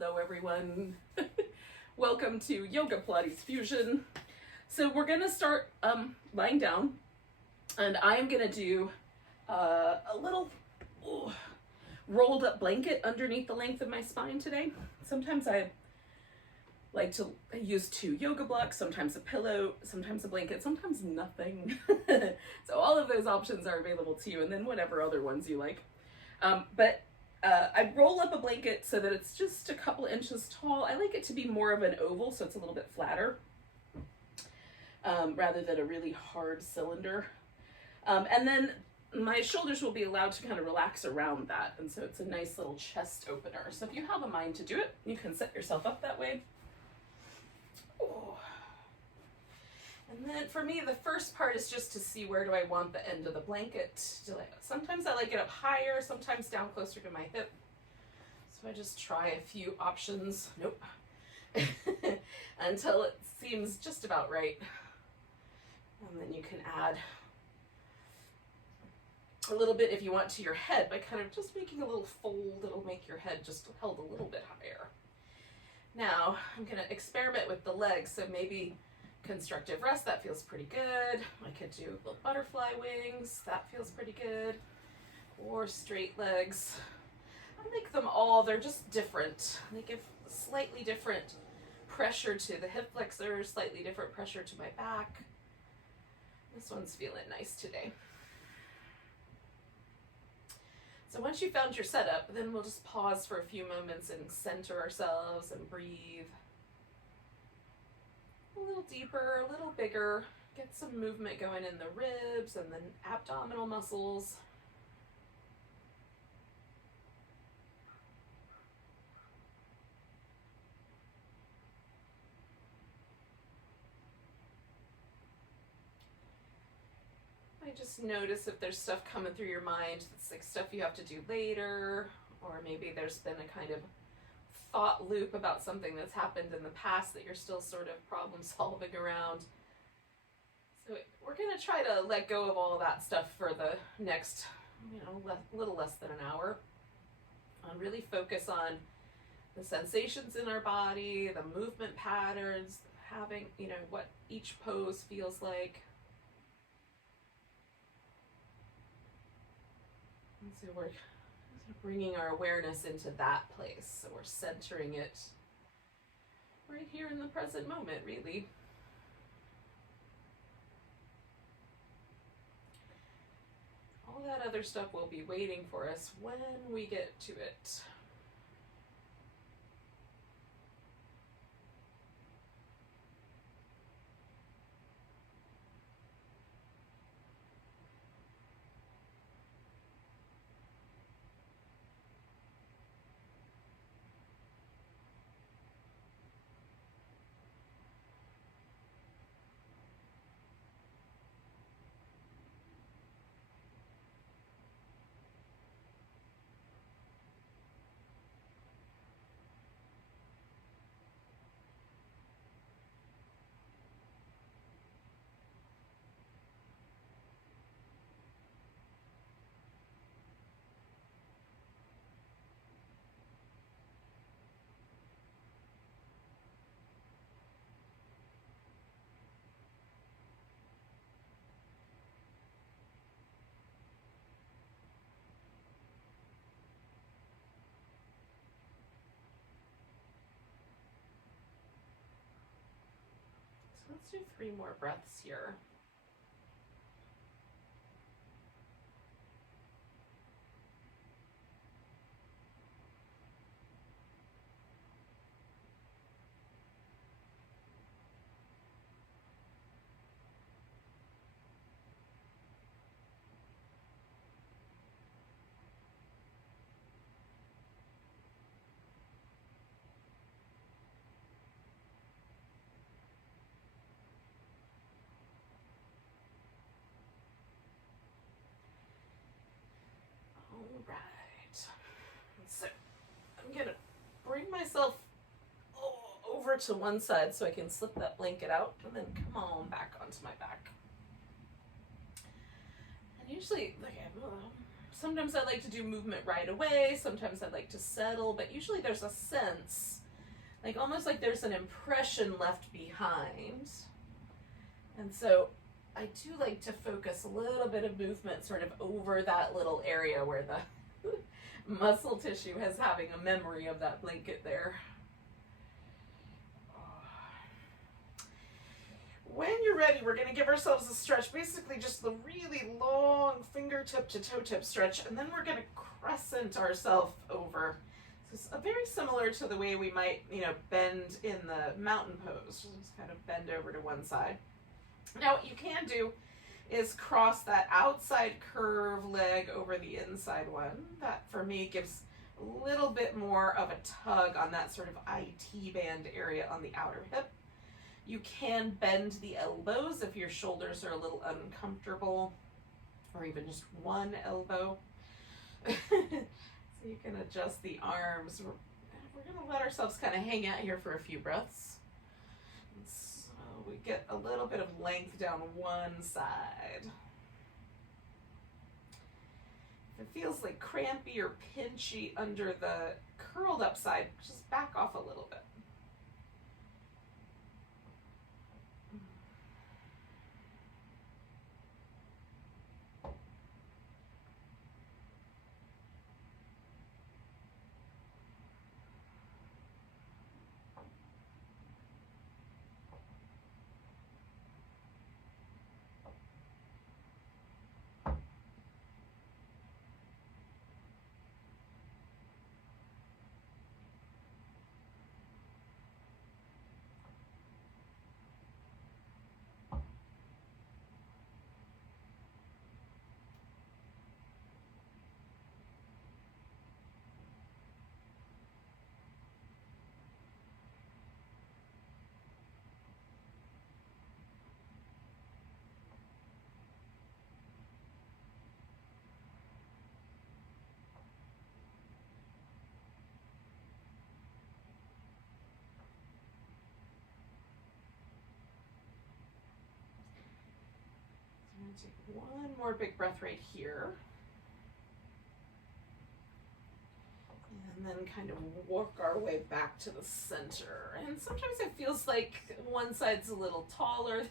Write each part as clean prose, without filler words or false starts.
Hello everyone. Welcome to Yoga Pilates Fusion. So we're gonna start lying down, and I'm gonna do a little rolled up blanket underneath the length of my spine today. Sometimes I like to use 2 yoga blocks, sometimes a pillow, sometimes a blanket, sometimes nothing. So all of those options are available to you, and then whatever other ones you like. I roll up a blanket so that it's just a couple inches tall. I like it to be more of an oval, so it's a little bit flatter, rather than a really hard cylinder. And then my shoulders will be allowed to kind of relax around that, and so it's a nice little chest opener. So if you have a mind to do it, you can set yourself up that way. Oh. And then for me, the first part is just to see where do I want the end of the blanket. Sometimes I like it up higher, sometimes down closer to my hip. So I just try a few options. Nope. Until it seems just about right. And then you can add a little bit if you want to your head by kind of just making a little fold. It'll make your head just held a little bit higher. Now I'm going to experiment with the legs. So maybe constructive rest, that feels pretty good. I could do little butterfly wings, that feels pretty good. Or straight legs. I like them all, they're just different. They give slightly different pressure to the hip flexors, slightly different pressure to my back. This one's feeling nice today. So once you found your setup, then we'll just pause for a few moments and center ourselves and breathe. A little deeper, a little bigger. Get some movement going in the ribs and the abdominal muscles. I just notice if there's stuff coming through your mind that's like stuff you have to do later, or maybe there's been a kind of thought loop about something that's happened in the past that you're still sort of problem solving around. So we're going to try to let go of all of that stuff for the next, little less than an hour. And really focus on the sensations in our body, the movement patterns, having, what each pose feels like. And so we're bringing our awareness into that place. So we're centering it right here in the present moment, really. All that other stuff will be waiting for us when we get to it. Let's do 3 more breaths here. Right. So I'm gonna bring myself over to one side so I can slip that blanket out and then come on back onto my back. And usually, like, I'm Sometimes I like to do movement right away, sometimes I like to settle, but usually there's a sense, like almost like there's an impression left behind. And so I do like to focus a little bit of movement sort of over that little area where the muscle tissue has having a memory of that blanket there. When you're ready, we're going to give ourselves a stretch, basically just the really long fingertip to toe tip stretch, and then we're going to crescent ourselves over. So it's very similar to the way we might, bend in the mountain pose. Just kind of bend over to one side. Now what you can do is cross that outside curve leg over the inside one. That for me gives a little bit more of a tug on that sort of IT band area on the outer hip. You can bend the elbows if your shoulders are a little uncomfortable, or even just one elbow. So you can adjust the arms. We're going to let ourselves kind of hang out here for a few breaths. So we get a little bit of length down one side. If it feels like crampy or pinchy under the curled up side, just back off a little bit. Take one more big breath right here. And then kind of work our way back to the center. And sometimes it feels like one side's a little taller,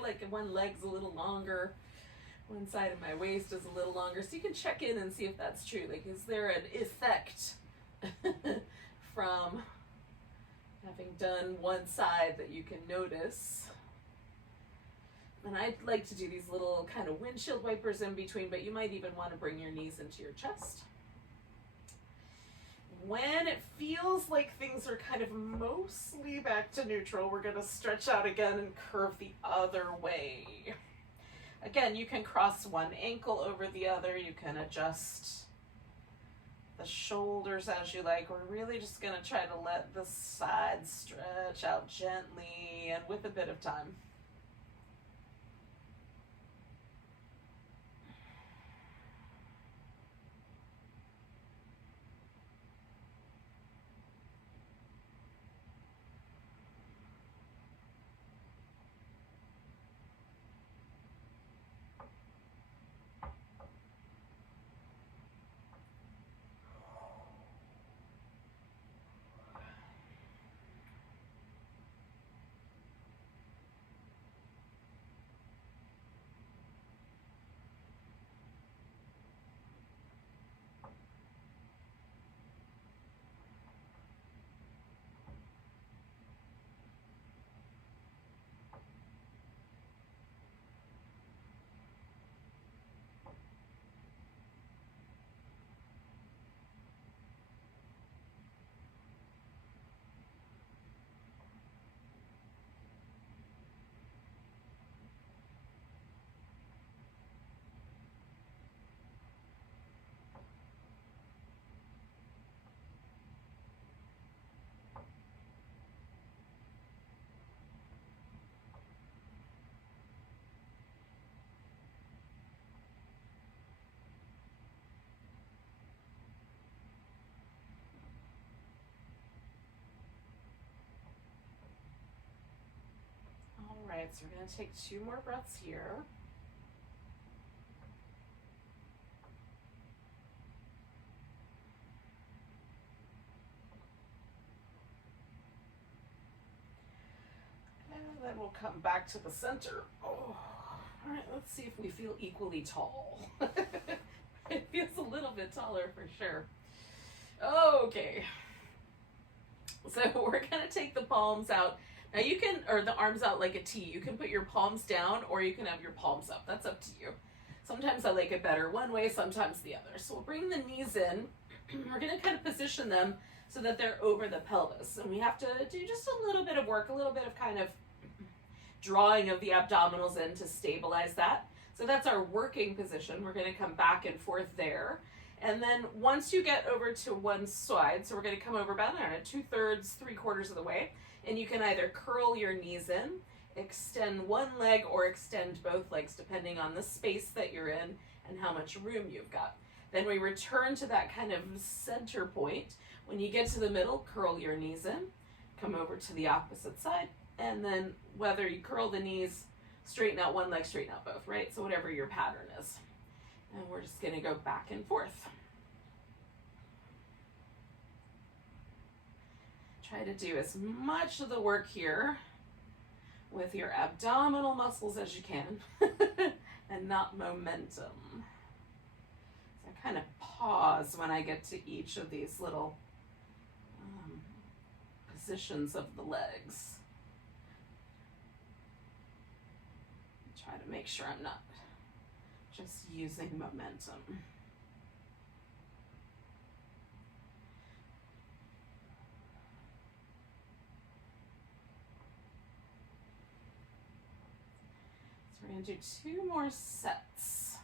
like one leg's a little longer. One side of my waist is a little longer. So you can check in and see if that's true. Like, is there an effect from having done one side that you can notice? And I'd like to do these little kind of windshield wipers in between, but you might even want to bring your knees into your chest. When it feels like things are kind of mostly back to neutral, we're going to stretch out again and curve the other way. Again, you can cross one ankle over the other. You can adjust the shoulders as you like. We're really just going to try to let the sides stretch out gently and with a bit of time. All right, so we're going to take 2 more breaths here. And then we'll come back to the center. Oh, all right, let's see if we feel equally tall. It feels a little bit taller for sure. Okay. So we're gonna take the palms out. Now you can, or the arms out like a T. You can put your palms down or you can have your palms up. That's up to you. Sometimes I like it better one way, sometimes the other. So we'll bring the knees in. We're gonna kind of position them so that they're over the pelvis. And we have to do just a little bit of work, a little bit of kind of drawing of the abdominals in to stabilize that. So that's our working position. We're gonna come back and forth there. And then once you get over to one side, so we're gonna come over about, I don't know, 2/3, 3/4 of the way, and you can either curl your knees in, extend one leg, or extend both legs, depending on the space that you're in and how much room you've got. Then we return to that kind of center point. When you get to the middle, curl your knees in, come over to the opposite side, and then whether you curl the knees, straighten out one leg, straighten out both, right? So whatever your pattern is. And we're just gonna go back and forth. Try to do as much of the work here with your abdominal muscles as you can and not momentum. So I kind of pause when I get to each of these little positions of the legs. Try to make sure I'm not just using momentum. So we're going to do 2 more sets.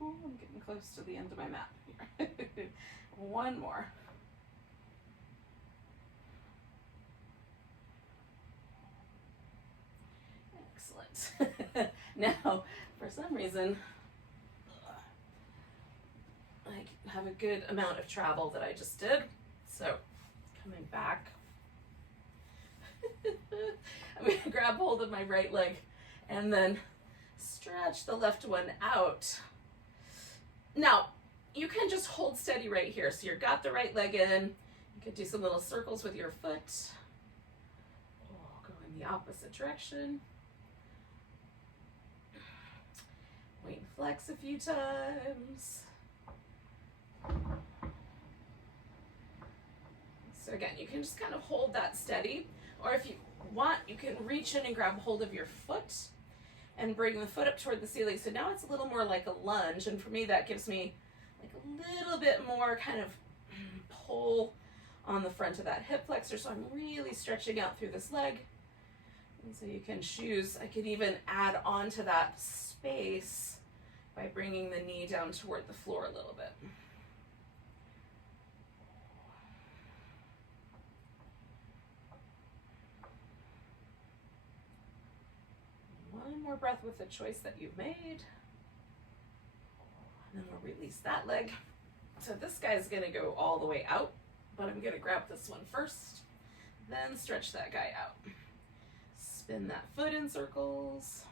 Ooh, I'm getting close to the end of my mat here. One more. Excellent. Now, for some reason, I have a good amount of travel that I just did. So, coming back, I'm going to grab hold of my right leg and then stretch the left one out. Now, you can just hold steady right here. So you've got the right leg in. You could do some little circles with your foot. Oh, go in the opposite direction. Wait and flex a few times. So again, you can just kind of hold that steady. Or if you want, you can reach in and grab hold of your foot and bring the foot up toward the ceiling. So now it's a little more like a lunge. And for me, that gives me like a little bit more kind of pull on the front of that hip flexor. So I'm really stretching out through this leg. And so you can choose, I could even add on to that space by bringing the knee down toward the floor a little bit. One more breath with the choice that you've made. And then we'll release that leg. So this guy's gonna go all the way out, but I'm gonna grab this one first, then stretch that guy out. Spin that foot in circles.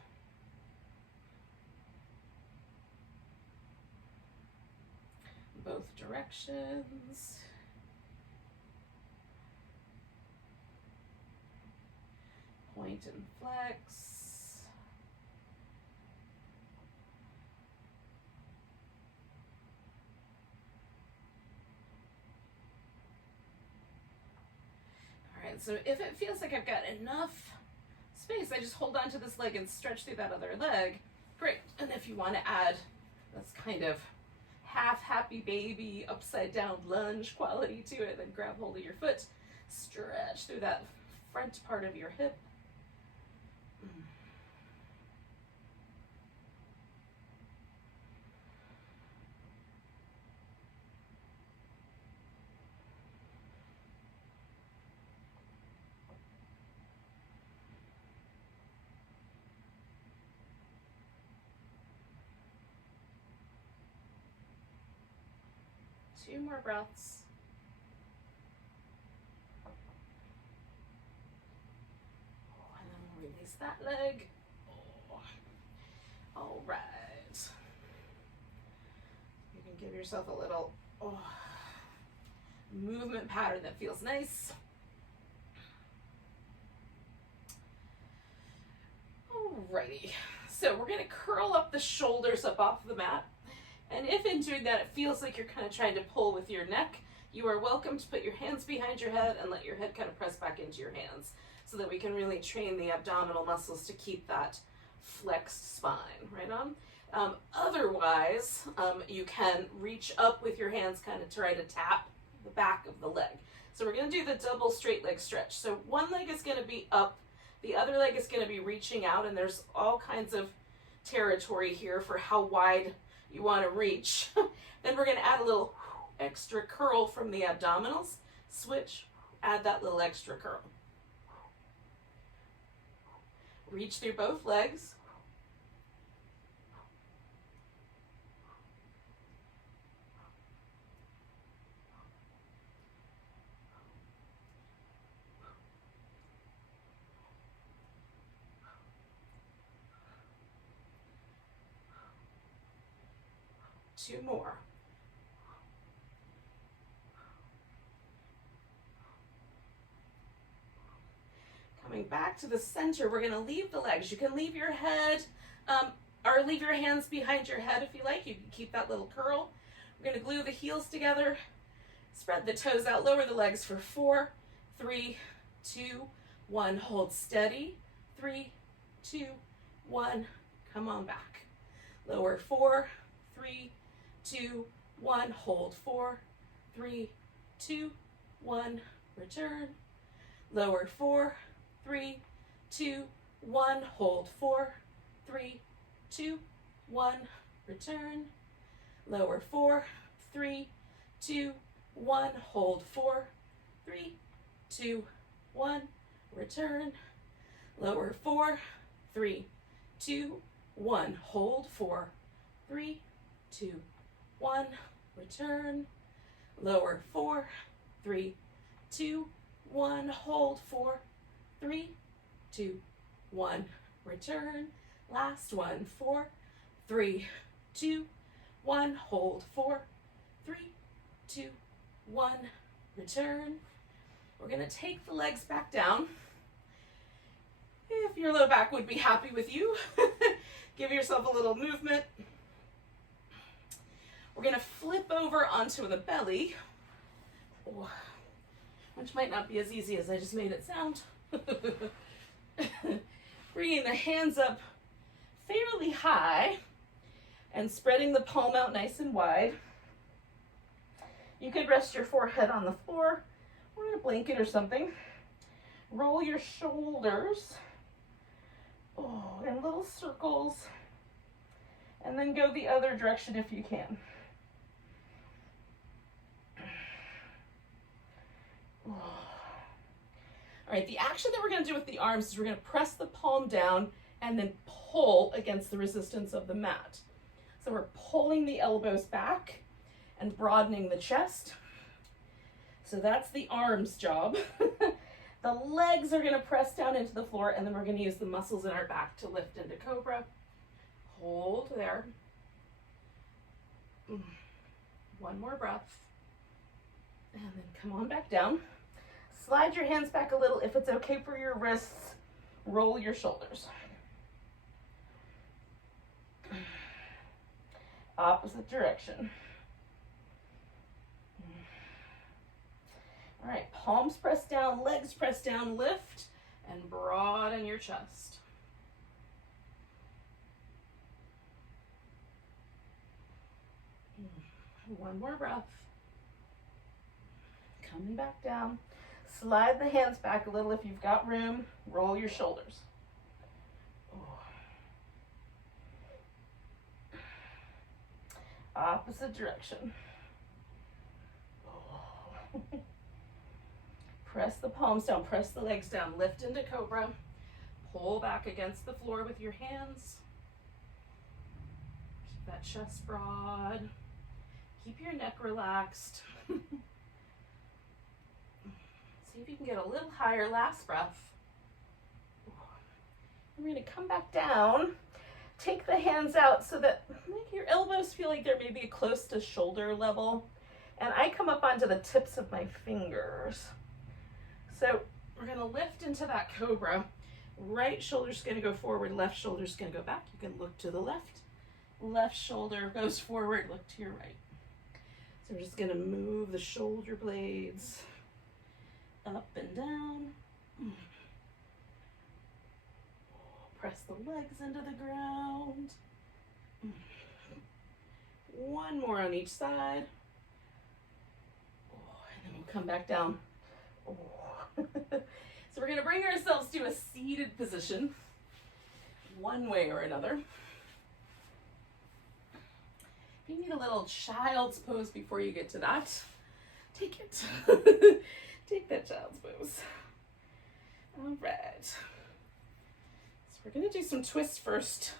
Both directions. Point and flex. All right, so if it feels like I've got enough space, I just hold on to this leg and stretch through that other leg. Great. And if you want to add this kind of half happy baby upside down lunge quality to it, then grab hold of your foot, stretch through that front part of your hip. Two more breaths. And then we'll release that leg. All right. You can give yourself a little Oh, movement pattern that feels nice. Alrighty, so we're gonna curl up the shoulders up off the mat. And if in doing that it feels like you're kind of trying to pull with your neck, you are welcome to put your hands behind your head and let your head kind of press back into your hands so that we can really train the abdominal muscles to keep that flexed spine, right on? Otherwise, you can reach up with your hands, kind of try to tap the back of the leg. So we're going to do the double straight leg stretch. So one leg is going to be up, the other leg is going to be reaching out, and there's all kinds of territory here for how wide you want to reach. Then we're going to add a little extra curl from the abdominals. Switch, add that little extra curl. Reach through both legs. Two more. Coming back to the center, we're going to leave the legs. You can leave your head or leave your hands behind your head if you like. You can keep that little curl. We're going to glue the heels together, spread the toes out, lower the legs for 4, 3, 2, 1. Hold steady. 3, 2, 1. Come on back. Lower 4, 3, 2, 1. Hold 4, 3, 2, 1. Return. Lower 4, 3, 2, 1. Hold 4, 3, 2, 1. Return. Lower 4, 3, 2, 1. Hold 4, 3, 2, 1. Return. Lower 4, 3, 2, 1. Hold 4, 3, 2, 1. Return. Lower 4, 3, 2, 1. Hold 4, 3, 2, 1. Return. Last one. 4, 3, 2, 1. Hold 4, 3, 2, 1. Return. We're going to take the legs back down. If your low back would be happy with you, give yourself a little movement. We're going to flip over onto the belly, which might not be as easy as I just made it sound. Bringing the hands up fairly high and spreading the palm out nice and wide. You could rest your forehead on the floor or in a blanket or something. Roll your shoulders in little circles, and then go the other direction if you can. All right, the action that we're going to do with the arms is we're going to press the palm down and then pull against the resistance of the mat. So we're pulling the elbows back and broadening the chest. So that's the arms job. The legs are going to press down into the floor, and then we're going to use the muscles in our back to lift into cobra. Hold there. One more breath. And then come on back down. Slide your hands back a little. If it's okay for your wrists, roll your shoulders. Opposite direction. All right, palms press down, legs press down, lift, and broaden your chest. One more breath. Coming back down. Slide the hands back a little if you've got room. Roll your shoulders. Opposite direction. Press the palms down, press the legs down, lift into cobra. Pull back against the floor with your hands. Keep that chest broad. Keep your neck relaxed. See if you can get a little higher. Last breath. We're going to come back down. Take the hands out so that your elbows feel like they're maybe close to shoulder level. And I come up onto the tips of my fingers. So we're gonna lift into that cobra. Right shoulder's gonna go forward, left shoulder's gonna go back. You can look to the left. Left shoulder goes forward, look to your right. So we're just gonna move the shoulder blades up and down. Press the legs into the ground. One more on each side. And then we'll come back down. So we're gonna bring ourselves to a seated position, one way or another. If you need a little child's pose before you get to that, take it. Take that child's pose. All right. So we're gonna do some twists first,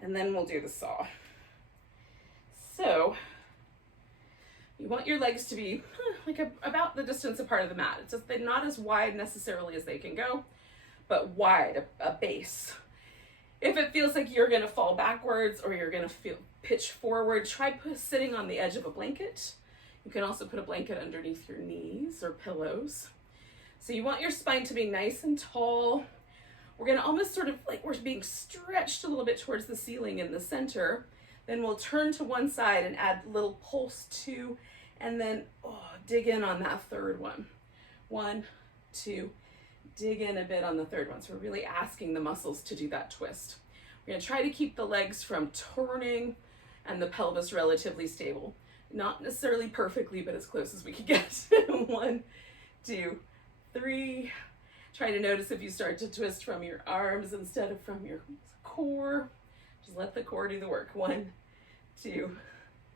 and then we'll do the saw. So you want your legs to be like about the distance apart of the mat. It's just they're not as wide necessarily as they can go, but wide, a base. If it feels like you're gonna fall backwards or you're gonna feel pitch forward, try sitting on the edge of a blanket. You can also put a blanket underneath your knees or pillows. So you want your spine to be nice and tall. We're gonna almost sort of like we're being stretched a little bit towards the ceiling in the center. Then we'll turn to one side and add a little pulse two, and then dig in on that third one. 1, 2, dig in a bit on the third one. So we're really asking the muscles to do that twist. We're gonna try to keep the legs from turning and the pelvis relatively stable. Not necessarily perfectly, but as close as we can get. 1, 2, 3. Try to notice if you start to twist from your arms instead of from your core. Just let the core do the work. 1, 2,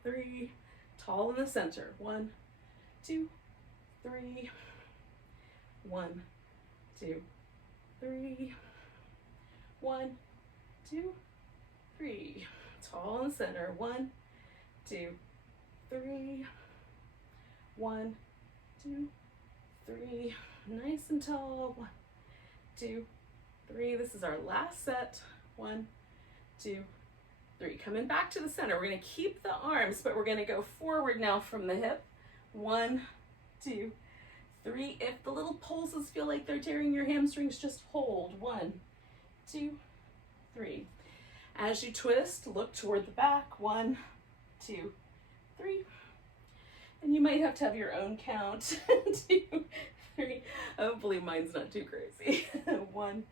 3. Tall in the center. 1, 2, 3. 1, 2, 3. 1, 2, 3. Tall in the center. 1, 2, 3. 1, 2, 3. Nice and tall. 1, 2, 3. This is our last set. 1, 2, 3. Coming back to the center. We're going to keep the arms, but we're going to go forward now from the hip. 1, 2, 3. If the little pulses feel like they're tearing your hamstrings, just hold. 1, 2, 3. As you twist, look toward the back. 1, 2, 3. And you might have to have your own count. 2, 3. Hopefully mine's not too crazy. 1,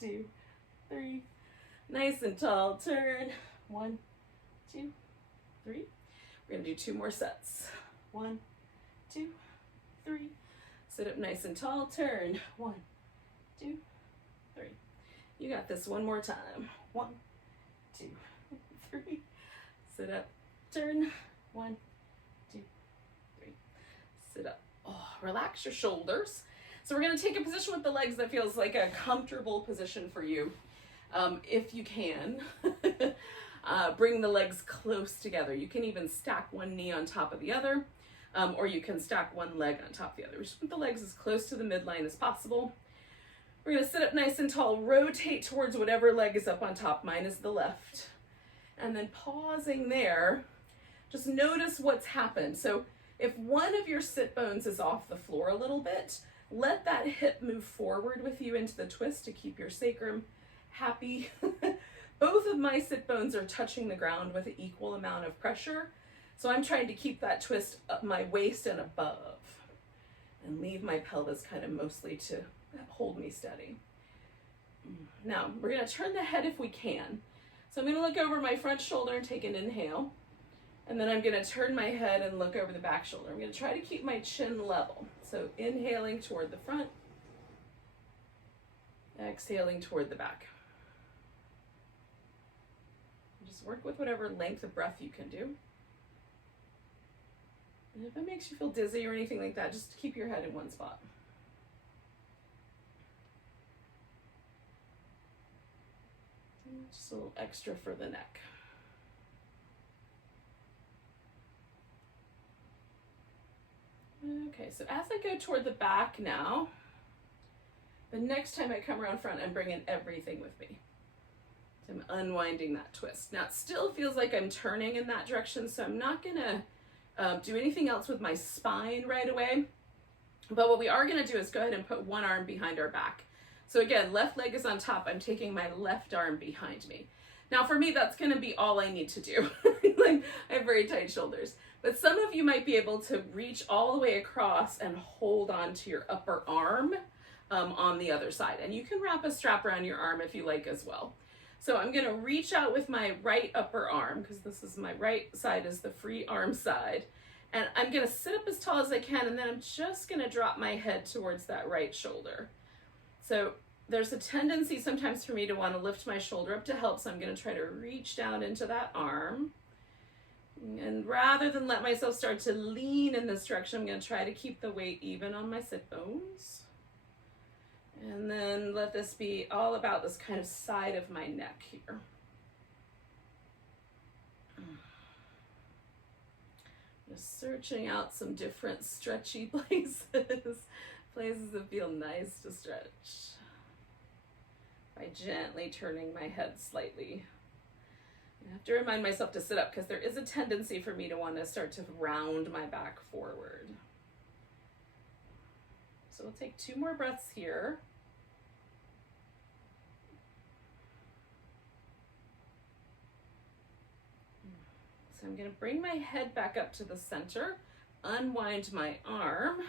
2, 3. Nice and tall. Turn. 1, 2, 3. We're gonna do 2 more sets. 1, 2, 3. Sit up nice and tall. Turn. 1, 2, 3. You got this. One more time. 1, 2, 3. Sit up. Turn. 1, 2, 3. Sit up. Relax your shoulders. So we're going to take a position with the legs that feels like a comfortable position for you. If you can, bring the legs close together. You can even stack one knee on top of the other, or you can stack one leg on top of the other. We just want the legs as close to the midline as possible. We're going to sit up nice and tall, rotate towards whatever leg is up on top. Mine is the left. And then pausing there, just notice what's happened. So if one of your sit bones is off the floor a little bit, let that hip move forward with you into the twist to keep your sacrum happy. Both of my sit bones are touching the ground with an equal amount of pressure. So I'm trying to keep that twist up my waist and above and leave my pelvis kind of mostly to hold me steady. Now we're going to turn the head if we can. So I'm going to look over my front shoulder and take an inhale. And then I'm going to turn my head and look over the back shoulder. I'm going to try to keep my chin level. So inhaling toward the front, exhaling toward the back. Just work with whatever length of breath you can do. And if it makes you feel dizzy or anything like that, just keep your head in one spot. Just a little extra for the neck. Okay, so as I go toward the back now, the next time I come around front, I'm bringing everything with me. So I'm unwinding that twist. Now it still feels like I'm turning in that direction, so I'm not gonna do anything else with my spine right away. But what we are going to do is go ahead and put one arm behind our back. So again, left leg is on top. I'm taking my left arm behind me. Now for me, that's going to be all I need to do. Like, I have very tight shoulders. But some of you might be able to reach all the way across and hold on to your upper arm on the other side. And you can wrap a strap around your arm if you like as well. So I'm going to reach out with my right upper arm, because this is my right side is the free arm side. And I'm going to sit up as tall as I can, and then I'm just going to drop my head towards that right shoulder. So there's a tendency sometimes for me to want to lift my shoulder up to help, so I'm going to try to reach down into that arm. And rather than let myself start to lean in this direction, I'm going to try to keep the weight even on my sit bones. And then let this be all about this kind of side of my neck here. Just searching out some different stretchy places, places that feel nice to stretch. By gently turning my head slightly. I have to remind myself to sit up, because there is a tendency for me to want to start to round my back forward. So we'll take 2 more breaths here. So I'm going to bring my head back up to the center, unwind my arm,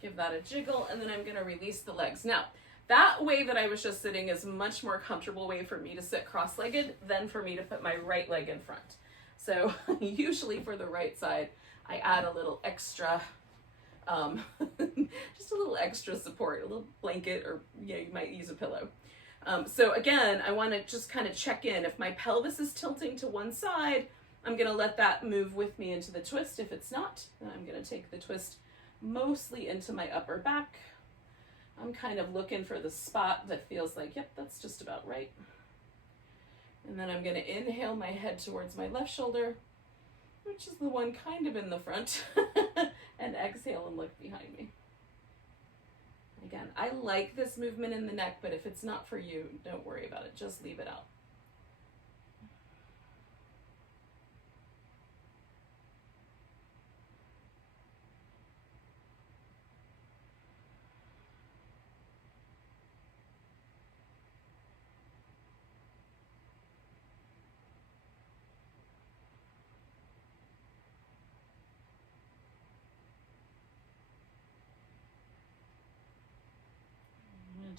give that a jiggle, and then I'm going to release the legs. Now, that way that I was just sitting is a much more comfortable way for me to sit cross-legged than for me to put my right leg in front. So usually for the right side, I add a little extra, just a little extra support, a little blanket, or you might use a pillow. So again, I want to just kind of check in. If my pelvis is tilting to one side, I'm going to let that move with me into the twist. If it's not, then I'm going to take the twist mostly into my upper back. I'm kind of looking for the spot that feels like, yep, that's just about right. And then I'm going to inhale my head towards my left shoulder, which is the one kind of in the front, and exhale and look behind me. Again, I like this movement in the neck, but if it's not for you, don't worry about it. Just leave it out.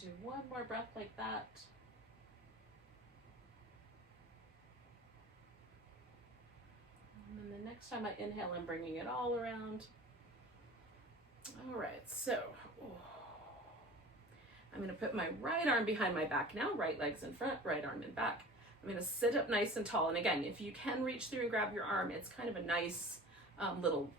Do one more breath like that. And then the next time I inhale, I'm bringing it all around. All right, so I'm going to put my right arm behind my back now, right leg's in front, right arm in back. I'm going to sit up nice and tall. And again, if you can reach through and grab your arm, it's kind of a nice little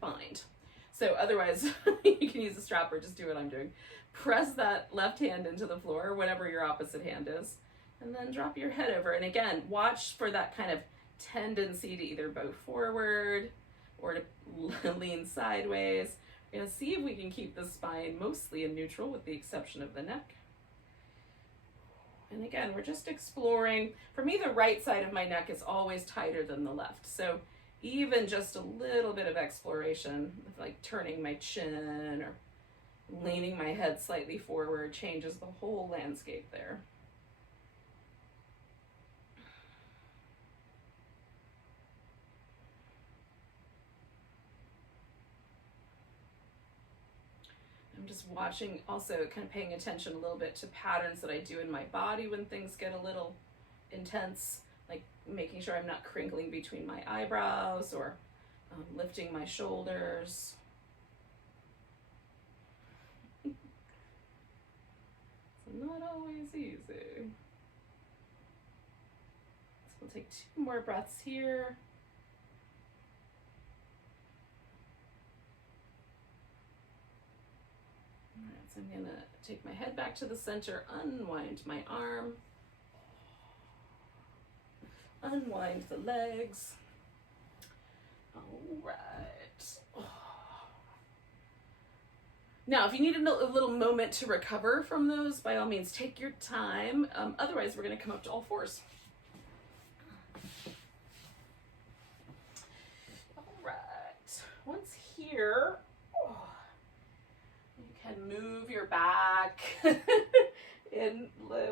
bind. So otherwise, you can use a strap or just do what I'm doing. Press that left hand into the floor, whatever your opposite hand is, and then drop your head over. And again, watch for that kind of tendency to either bow forward or to lean sideways. We're going to see if we can keep the spine mostly in neutral with the exception of the neck. And again, we're just exploring. For me, the right side of my neck is always tighter than the left. So even just a little bit of exploration, like turning my chin or leaning my head slightly forward, changes the whole landscape there. I'm just watching, also kind of paying attention a little bit to patterns that I do in my body when things get a little intense, like making sure I'm not crinkling between my eyebrows or lifting my shoulders. It's not always easy. So we'll take 2 more breaths here. All right, so I'm gonna take my head back to the center, unwind my arm, unwind the legs. All right. Now, if you need a little moment to recover from those, by all means, take your time. Otherwise, we're going to come up to all fours. back in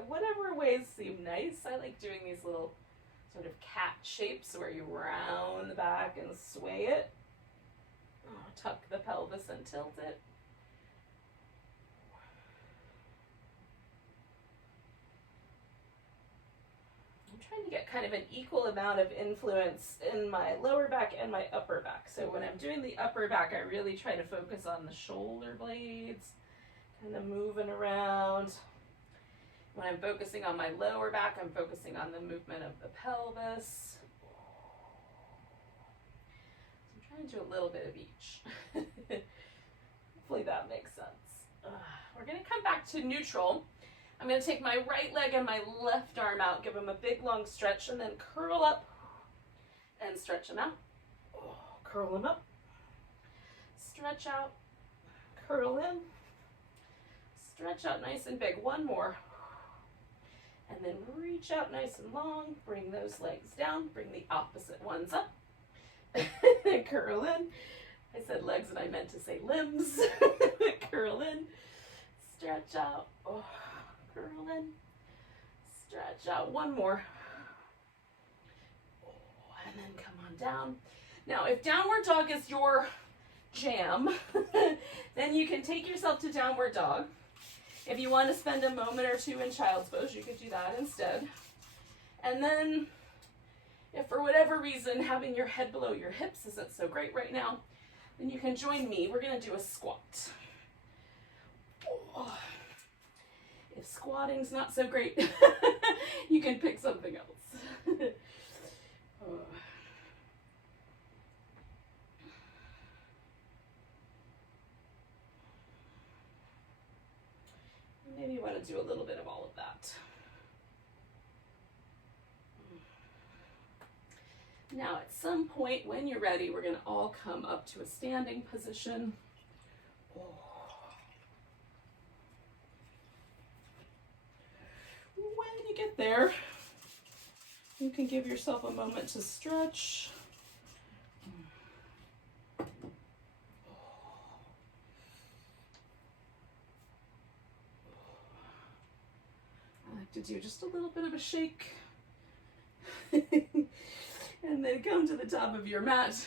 whatever ways seem nice. I like doing these little sort of cat shapes where you round the back and sway it. Tuck the pelvis and tilt it. I'm trying to get kind of an equal amount of influence in my lower back and my upper back. So when I'm doing the upper back, I really try to focus on the shoulder blades, kind of moving around. When I'm focusing on my lower back, I'm focusing on the movement of the pelvis. So I'm trying to do a little bit of each. Hopefully that makes sense. We're going to come back to neutral. I'm going to take my right leg and my left arm out, give them a big long stretch, and then curl up and stretch them out. Curl them up, stretch out, curl in, stretch out nice and big. One more. And then reach out nice and long, bring those legs down, bring the opposite ones up, curl in. I said legs and I meant to say limbs. Curl in, stretch out, curl in, stretch out. One more. And then come on down. Now, if downward dog is your jam, then you can take yourself to downward dog. If you want to spend a moment or two in child's pose, you could do that instead. And then, if for whatever reason having your head below your hips isn't so great right now, then you can join me. We're going to do a squat. If squatting's not so great, you can pick something else. Maybe you want to do a little bit of all of that. Now, at some point when you're ready, we're going to all come up to a standing position. When you get there, you can give yourself a moment to stretch. To do just a little bit of a shake and then come to the top of your mat,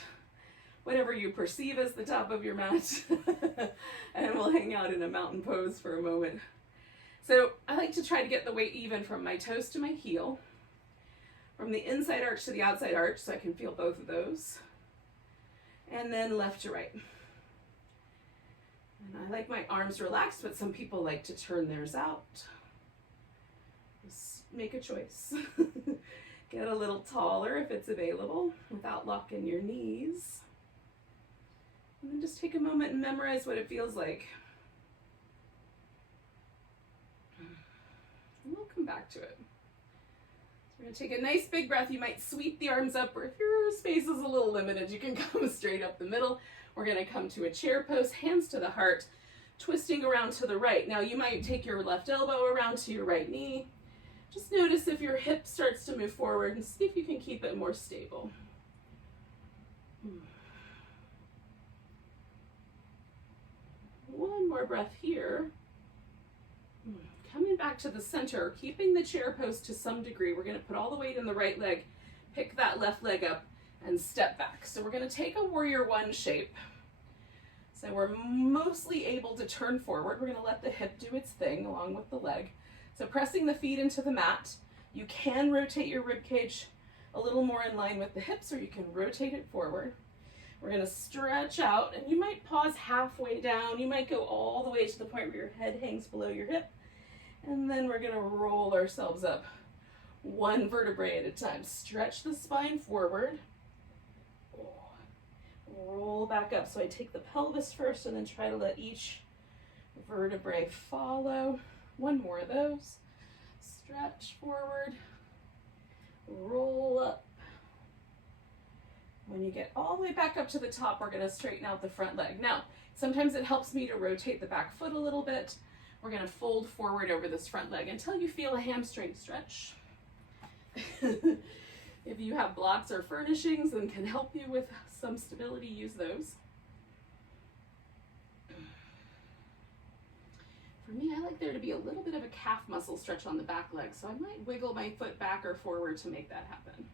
whatever you perceive as the top of your mat, and we'll hang out in a mountain pose for a moment. So I like to try to get the weight even from my toes to my heel, from the inside arch to the outside arch, so I can feel both of those, and then left to right. And I like my arms relaxed, but some people like to turn theirs out. Make a choice. Get a little taller if it's available without locking your knees. And then just take a moment and memorize what it feels like. And we'll come back to it. So we're going to take a nice big breath. You might sweep the arms up, or if your space is a little limited, you can come straight up the middle. We're going to come to a chair pose, hands to the heart, twisting around to the right. Now you might take your left elbow around to your right knee. Just notice if your hip starts to move forward and see if you can keep it more stable. One more breath here. Coming back to the center, keeping the chair pose to some degree. We're going to put all the weight in the right leg, pick that left leg up, and step back. So we're going to take a warrior one shape. So we're mostly able to turn forward. We're going to let the hip do its thing along with the leg. So pressing the feet into the mat, you can rotate your rib cage a little more in line with the hips, or you can rotate it forward. We're going to stretch out, and you might pause halfway down. You might go all the way to the point where your head hangs below your hip. And then we're going to roll ourselves up one vertebrae at a time. Stretch the spine forward. Roll back up. So I take the pelvis first and then try to let each vertebrae follow. One more of those. Stretch forward, roll up. When you get all the way back up to the top, we're going to straighten out the front leg. Now, sometimes it helps me to rotate the back foot a little bit. We're going to fold forward over this front leg until you feel a hamstring stretch. If you have blocks or furnishings and can help you with some stability, use those. For me, I like there to be a little bit of a calf muscle stretch on the back leg, so I might wiggle my foot back or forward to make that happen.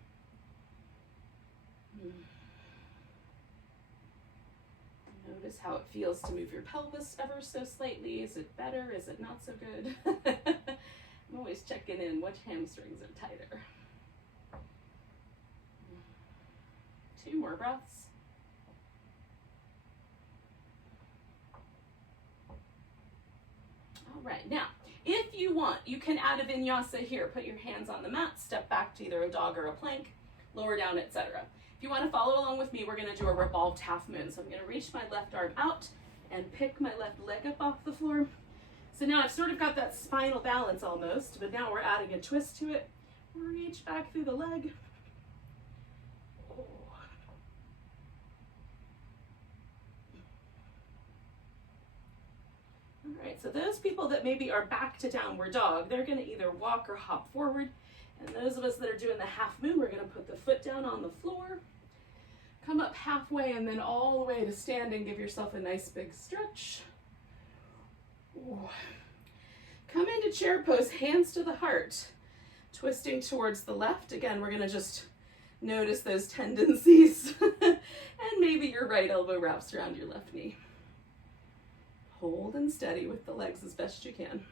Notice how it feels to move your pelvis ever so slightly. Is it better? Is it not so good? I'm always checking in which hamstrings are tighter. 2 more breaths. All right, now, if you want, you can add a vinyasa here. Put your hands on the mat, step back to either a dog or a plank, lower down, etc. If you want to follow along with me, we're going to do a revolved half moon. So I'm going to reach my left arm out and pick my left leg up off the floor. So now I've sort of got that spinal balance almost, but now we're adding a twist to it. Reach back through the leg. All right, so those people that maybe are back to downward dog, they're going to either walk or hop forward. And those of us that are doing the half moon, we're going to put the foot down on the floor, come up halfway, and then all the way to standing. Give yourself a nice big stretch. Ooh. Come into chair pose, hands to the heart, twisting towards the left. Again, we're going to just notice those tendencies. And maybe your right elbow wraps around your left knee. Hold and steady with the legs as best you can.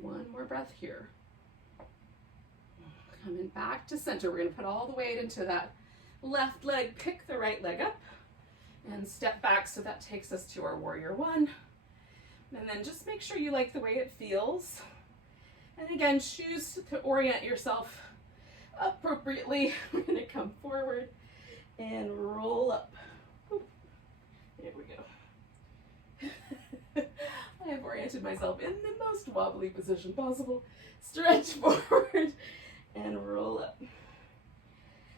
One more breath here. Coming back to center. We're going to put all the weight into that left leg. Pick the right leg up and step back. So that takes us to our warrior one. And then just make sure you like the way it feels. And again, choose to orient yourself appropriately. We're going to come forward and roll up. There we go. I have oriented myself in the most wobbly position possible. Stretch forward and roll up.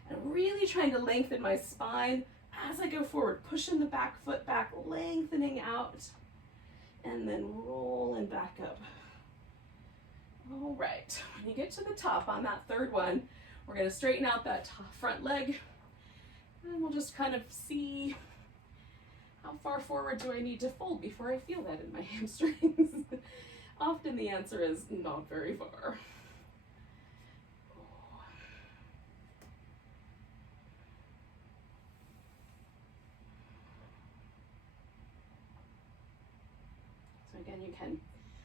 And really trying to lengthen my spine as I go forward, pushing the back foot back, lengthening out, and then rolling back up. All right, when you get to the top on that third one, we're going to straighten out that front leg, and we'll just kind of see how far forward do I need to fold before I feel that in my hamstrings. Often the answer is not very far. So again, you can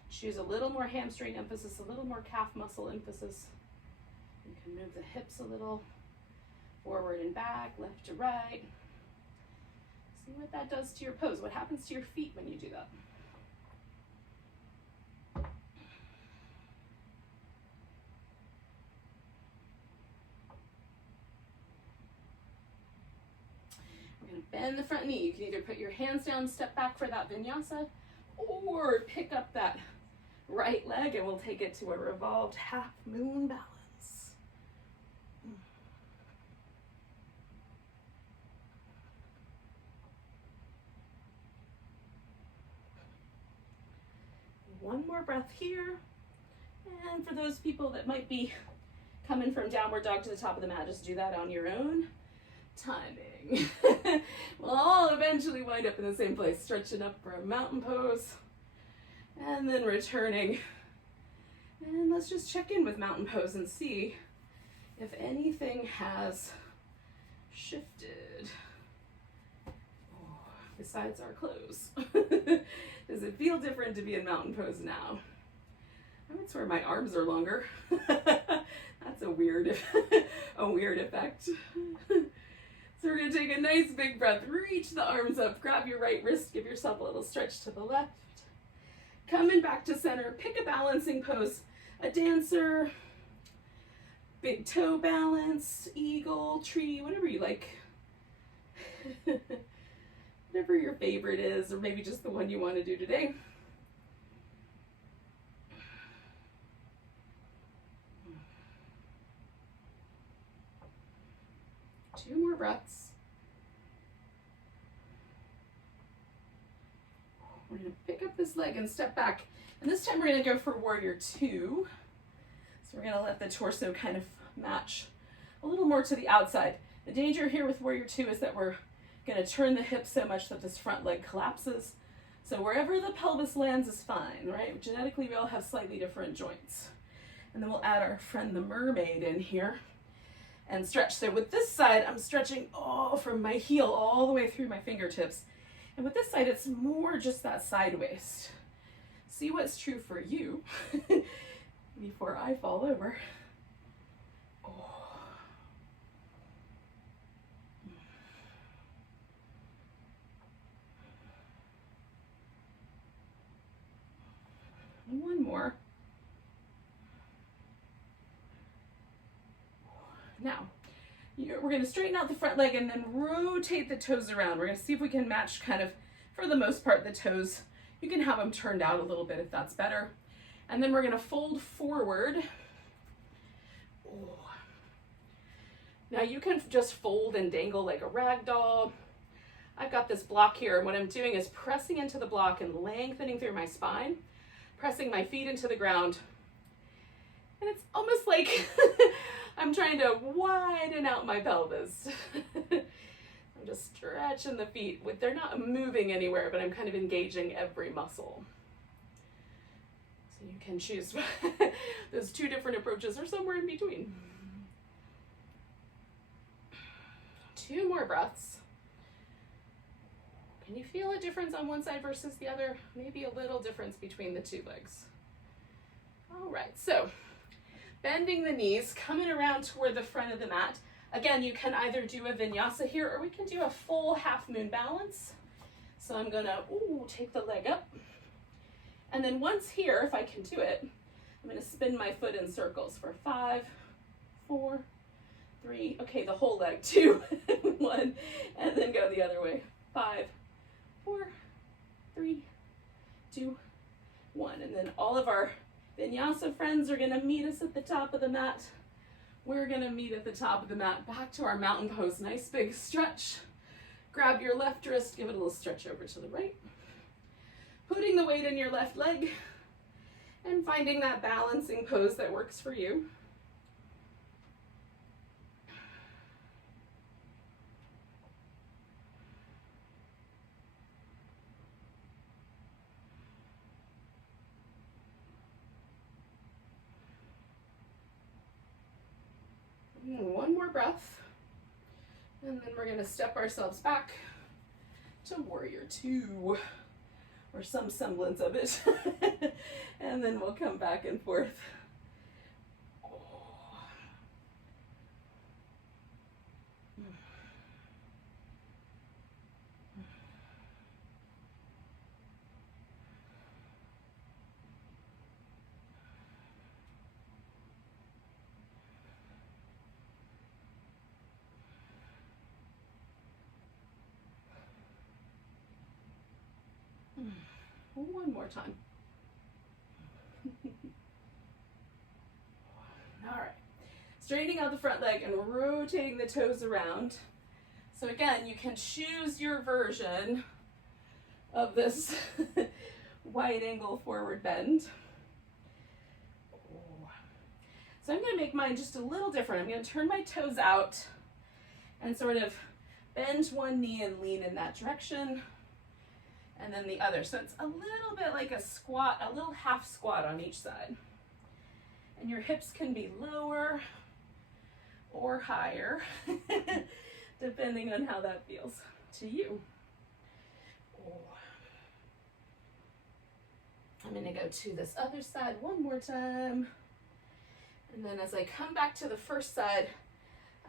choose a little more hamstring emphasis, a little more calf muscle emphasis. You can move the hips a little forward and back, left to right. See what that does to your pose. What happens to your feet when you do that? We're going to bend the front knee. You can either put your hands down, step back for that vinyasa, or pick up that right leg and we'll take it to a revolved half moon balance. One more breath here. And for those people that might be coming from downward dog to the top of the mat, just do that on your own timing. We'll all eventually wind up in the same place, stretching up for a mountain pose and then returning. And let's just check in with mountain pose and see if anything has shifted. Besides our clothes. Does it feel different to be in mountain pose now? I would swear my arms are longer. That's a weird effect. So we're gonna take a nice big breath, reach the arms up, grab your right wrist, give yourself a little stretch to the left. Coming back to center, pick a balancing pose, a dancer, big toe balance, eagle, tree, whatever you like. Whatever your favorite is, or maybe just the one you want to do today. Two more breaths. We're going to pick up tuck this leg and step back. And this time we're gonna go for warrior two. So we're gonna let the torso kind of match a little more to the outside. The danger here with warrior two is that we're gonna turn the hips so much that this front leg collapses. So wherever the pelvis lands is fine, right? Genetically, we all have slightly different joints. And then we'll add our friend the mermaid in here and stretch. So with this side, I'm stretching from my heel all the way through my fingertips. And with this side, it's more just that side waist. See what's true for you before I fall over. One more. Now, we're going to straighten out the front leg and then rotate the toes around. We're going to see if we can match kind of, for the most part, the toes. You can have them turned out a little bit if that's better. And then we're going to fold forward. Now you can just fold and dangle like a rag doll. I've got this block here, and what I'm doing is pressing into the block and lengthening through my spine, pressing my feet into the ground. And it's almost like I'm trying to widen out my pelvis. I'm just stretching the feet. They're not moving anywhere, but I'm kind of engaging every muscle. So you can choose those two different approaches or somewhere in between. 2 more breaths. Can you feel a difference on one side versus the other? Maybe a little difference between the two legs. All right, so bending the knees, coming around toward the front of the mat. Again, you can either do a vinyasa here or we can do a full half moon balance. So I'm gonna take the leg up. And then once here, if I can do it, I'm gonna spin my foot in circles for 5, 4, 3, okay, the whole leg, 2, 1, and then go the other way. 5, 4, 3, 2, 1. And then all of our vinyasa friends are gonna meet us at the top of the mat. We're gonna meet at the top of the mat, back to our mountain pose. Nice big stretch. Grab your left wrist, give it a little stretch over to the right. Putting the weight in your left leg and finding that balancing pose that works for you. One more breath, and then we're going to step ourselves back to warrior two, or some semblance of it, and then we'll come back and forth. One more time. All right. Straightening out the front leg and rotating the toes around. So again, you can choose your version of this wide angle forward bend. So I'm going to make mine just a little different. I'm going to turn my toes out and sort of bend one knee and lean in that direction. And then the other. So it's a little bit like a squat, a little half squat on each side. And your hips can be lower or higher, depending on how that feels to you. I'm going to go to this other side one more time. And then as I come back to the first side,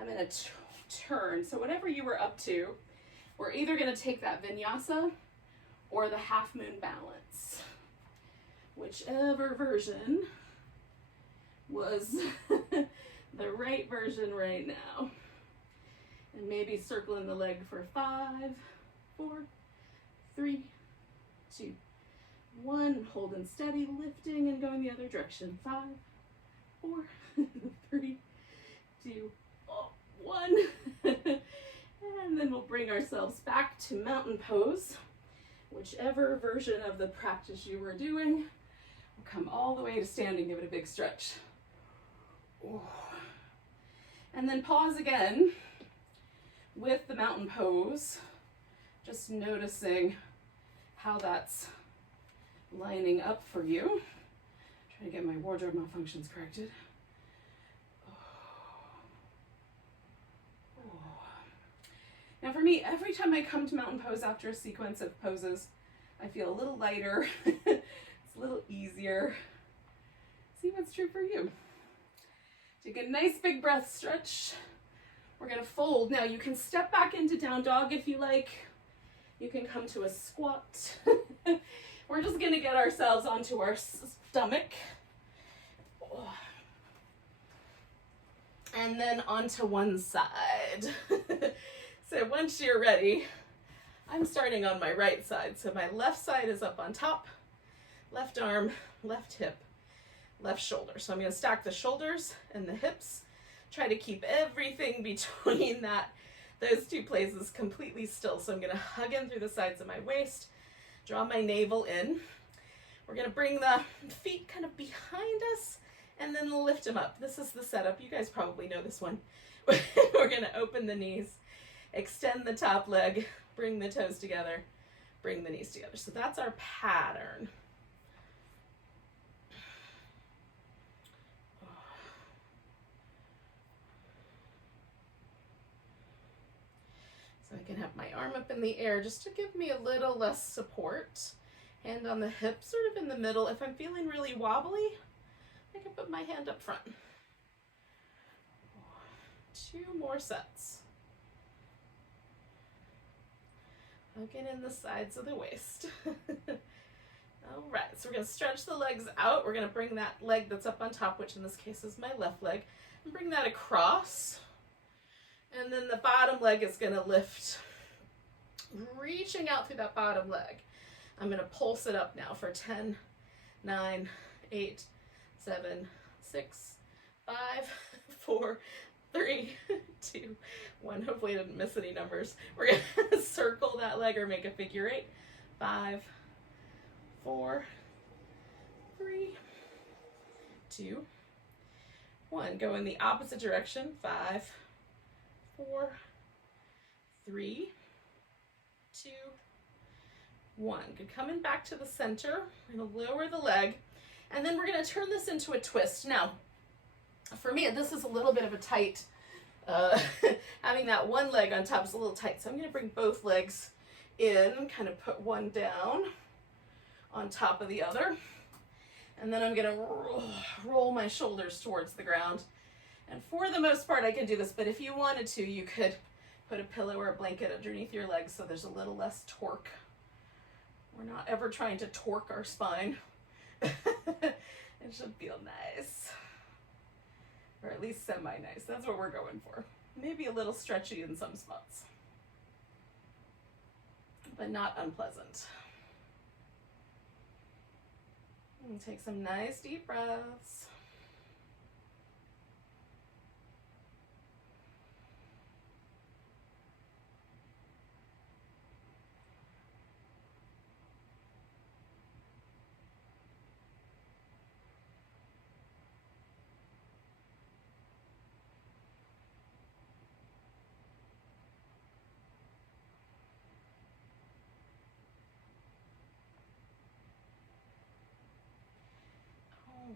I'm going to turn. So whatever you were up to, we're either going to take that vinyasa or the half moon balance, whichever version was the right version right now. And maybe circling the leg for 5, 4, 3, 2, 1. Holding steady, lifting and going the other direction. 5, 4, 3, 2, 1. And then we'll bring ourselves back to mountain pose. whichever version of the practice you were doing. We'll come all the way to standing, give it a big stretch. Ooh. And then pause again with the mountain pose, just noticing how that's lining up for you. Trying to get my wardrobe malfunctions corrected. Now for me, every time I come to mountain pose after a sequence of poses, I feel a little lighter. It's a little easier. See what's true for you. Take a nice big breath, stretch. We're gonna fold. Now you can step back into down dog if you like. You can come to a squat. We're just gonna get ourselves onto our stomach. And then onto one side. So once you're ready, I'm starting on my right side. So my left side is up on top, left arm, left hip, left shoulder. So I'm going to stack the shoulders and the hips, try to keep everything between those two places completely still. So I'm going to hug in through the sides of my waist, draw my navel in. We're going to bring the feet kind of behind us and then lift them up. This is the setup. You guys probably know this one. We're going to open the knees, extend the top leg, bring the toes together, bring the knees together. So that's our pattern. So I can have my arm up in the air just to give me a little less support. Hand on the hip, sort of in the middle. If I'm feeling really wobbly, I can put my hand up front. 2 more sets. Hugging in the sides of the waist. All right, so we're going to stretch the legs out. We're going to bring that leg that's up on top, which in this case is my left leg, and bring that across. And then the bottom leg is going to lift, reaching out through that bottom leg. I'm going to pulse it up now for 10, 9, 8, 7, 6, 5, 4, 3, 2, 1. Hopefully I didn't miss any numbers. We're going to circle that leg or make a figure 8. 5, 4, 3, 2, 1. Go in the opposite direction. 5, 4, 3, 2, 1. Good. Coming back to the center. We're going to lower the leg. And then we're going to turn this into a twist. Now, for me, this is a little bit of a tight, having that one leg on top is a little tight. So I'm going to bring both legs in, kind of put one down on top of the other. And then I'm going to roll my shoulders towards the ground. And for the most part, I can do this, but if you wanted to, you could put a pillow or a blanket underneath your legs so there's a little less torque. We're not ever trying to torque our spine. It should feel nice. Or at least semi-nice. That's what we're going for. Maybe a little stretchy in some spots, but not unpleasant. And take some nice deep breaths.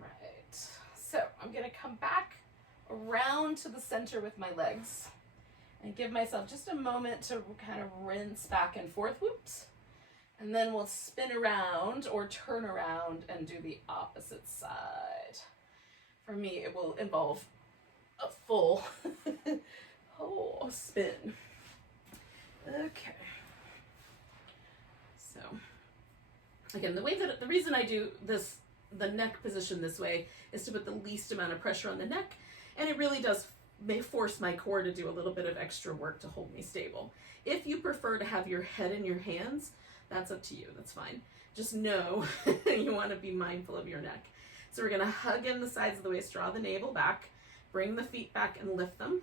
Right, so I'm going to come back around to the center with my legs and give myself just a moment to kind of rinse back and forth. Whoops. And then we'll spin around or turn around and do the opposite side. For me, it will involve a full whole spin. Okay. So, again, the reason I do this, the neck position this way, is to put the least amount of pressure on the neck, and it really may force my core to do a little bit of extra work to hold me stable. If you prefer to have your head in your hands, that's up to you, that's fine. Just know you want to be mindful of your neck. So we're going to hug in the sides of the waist, draw the navel back, bring the feet back and lift them,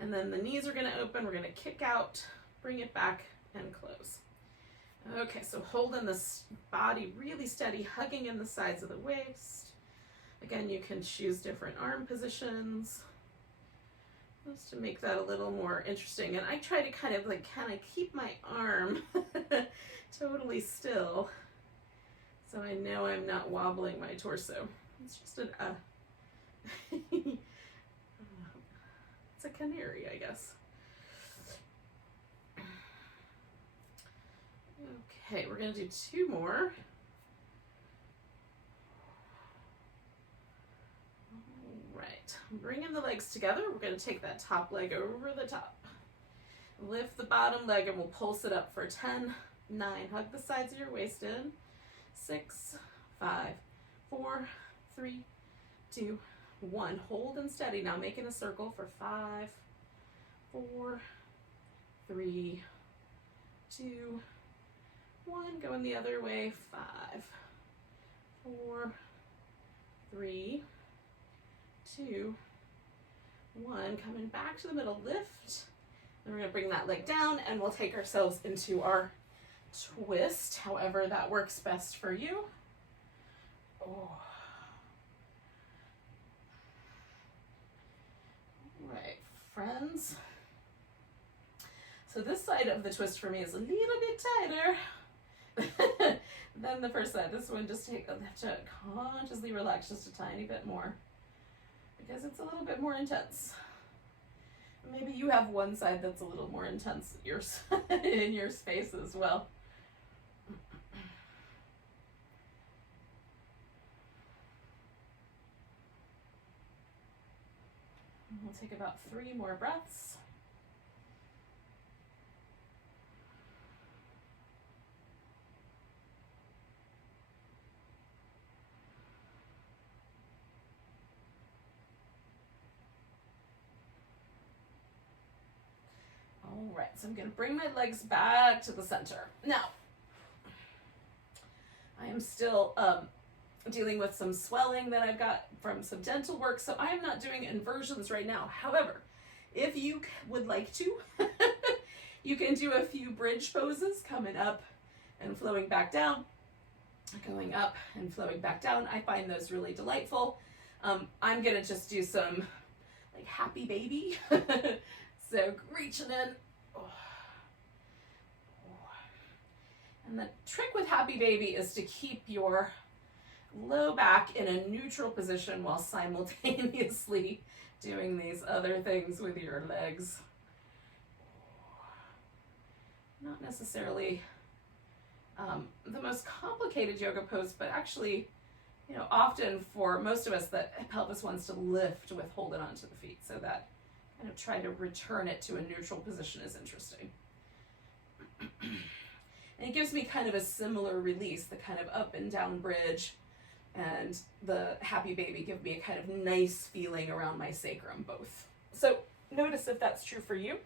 and then the knees are going to open, we're going to kick out, bring it back and close. Okay, so holding this body really steady, hugging in the sides of the waist. Again, you can choose different arm positions just to make that a little more interesting. And I try to kind of keep my arm totally still, so I know I'm not wobbling my torso. It's just it's a canary, I guess. Okay, we're gonna do 2 more. All right, bringing the legs together, we're gonna take that top leg over the top. Lift the bottom leg and we'll pulse it up for 10, 9, hug the sides of your waist in, 6, 5, 4, 3, 2, 1. Hold and steady. Now making a circle for 5, 4, 3, 2, 1. Going the other way. 5, 4, 3, 2, 1. Coming back to the middle. Lift. And we're going to bring that leg down and we'll take ourselves into our twist, however that works best for you. Oh. All right, friends. So this side of the twist for me is a little bit tighter than the first side. This one just have to consciously relax just a tiny bit more because it's a little bit more intense. Maybe you have one side that's a little more intense in your space as well. We'll take about 3 more breaths. All right, so I'm going to bring my legs back to the center. Now, I am still dealing with some swelling that I've got from some dental work, so I am not doing inversions right now. However, if you would like to, you can do a few bridge poses, coming up and flowing back down, going up and flowing back down. I find those really delightful. I'm going to just do some like happy baby. So reaching in. And the trick with happy baby is to keep your low back in a neutral position while simultaneously doing these other things with your legs. Not necessarily the most complicated yoga pose, but actually, often for most of us, the pelvis wants to lift with holding onto the feet, so that kind of trying to return it to a neutral position is interesting. And it gives me kind of a similar release, the kind of up and down bridge and the happy baby give me a kind of nice feeling around my sacrum both. So notice if that's true for you.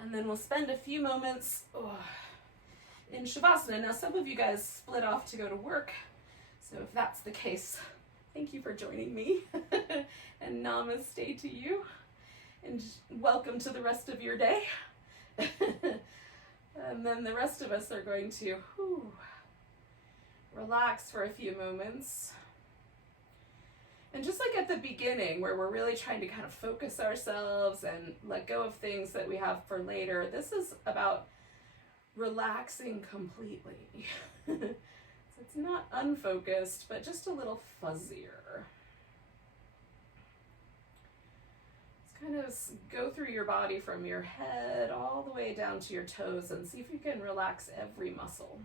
And then we'll spend a few moments in Shavasana. Now some of you guys split off to go to work, so if that's the case, thank you for joining me. And namaste to you. And welcome to the rest of your day. And then the rest of us are going to relax for a few moments. And just like at the beginning, where we're really trying to kind of focus ourselves and let go of things that we have for later, this is about relaxing completely. So it's not unfocused, but just a little fuzzier. Kind of go through your body from your head all the way down to your toes and see if you can relax every muscle.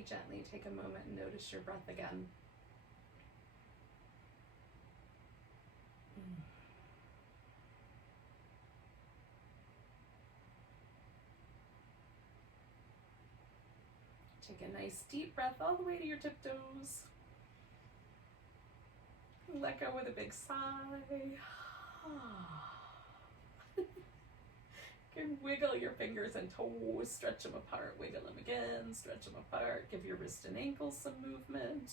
really gently take a moment and notice your breath again. Take a nice deep breath all the way to your tiptoes. Let go with a big sigh. You can wiggle your fingers and toes, stretch them apart, wiggle them again, stretch them apart. Give your wrist and ankles some movement.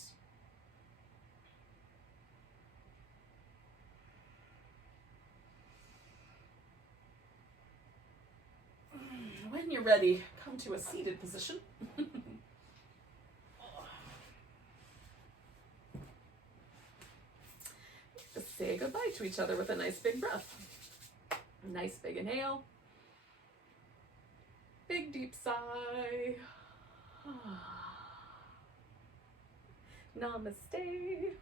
When you're ready, come to a seated position. Just say goodbye to each other with a nice big breath. A nice big inhale. Big deep sigh. Namaste.